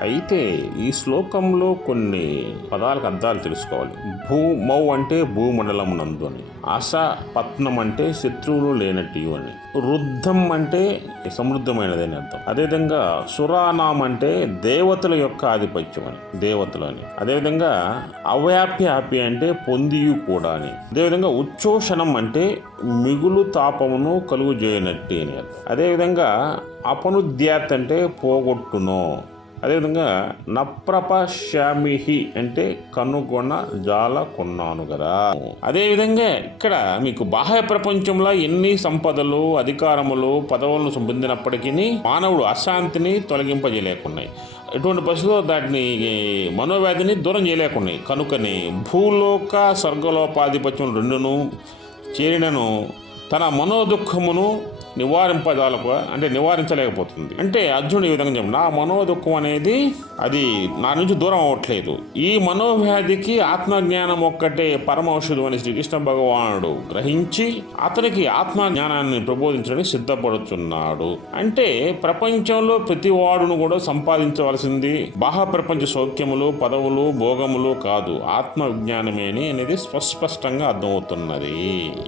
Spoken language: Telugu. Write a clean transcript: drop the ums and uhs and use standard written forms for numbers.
అయితే ఈ శ్లోకంలో కొన్ని పదాలకు అర్థాలు తెలుసుకోవాలి. భూమౌ అంటే భూమండలం నందు అని, ఆశ పత్నం అంటే శత్రువులు లేనట్టు అని, రుద్ధం అంటే సమృద్ధమైనది అని అర్థం. అదేవిధంగా సురానాం అంటే దేవతల యొక్క ఆధిపత్యం అని, దేవతలు అని. అదేవిధంగా అవ్యాప్యాపి అంటే పొందియు కూడా అని. అదేవిధంగా ఉచ్చోషణం అంటే మిగులు తాపమును కలుగు చేయనట్టు అని అర్థం. అదేవిధంగా అపనుద్యాత్ అంటే పోగొట్టును. అదేవిధంగా నప్రపశ్యామిహి అంటే కనుగొన జాల కొన్నాను కదా. అదేవిధంగా ఇక్కడ మీకు బాహ్య ప్రపంచంలో ఎన్ని సంపదలు, అధికారములు, పదవులను పొందినప్పటికీ మానవుడు అశాంతిని తొలగింపజేయలేకున్నాయి. ఎటువంటి పరిస్థితుల్లో దాటిని మనోవ్యాధిని దూరం చేయలేకున్నాయి. కనుకని భూలోక స్వర్గలోపాధిపత్యం రెండును చేరినను తన మనోదుఖమును నివారించలేకపోతుంది. అంటే అర్జునుడు ఈ విధంగా చెప్పి, నా మనోదుఖం అనేది అది నా నుంచి దూరం అవ్వట్లేదు. ఈ మనోవ్యాధికి ఆత్మజ్ఞానం ఒక్కటే పరమ ఔషధం అని శ్రీకృష్ణ భగవానుడు గ్రహించి అతనికి ఆత్మజ్ఞానాన్ని ప్రబోధించడానికి సిద్ధపడుతున్నాడు. అంటే ప్రపంచంలో ప్రతి వాడును కూడా సంపాదించవలసింది బాహ్య ప్రపంచ సౌఖ్యములు, పదవులు, భోగములు కాదు, ఆత్మ విజ్ఞానమే అనేది స్పష్టంగా అర్థమవుతున్నది.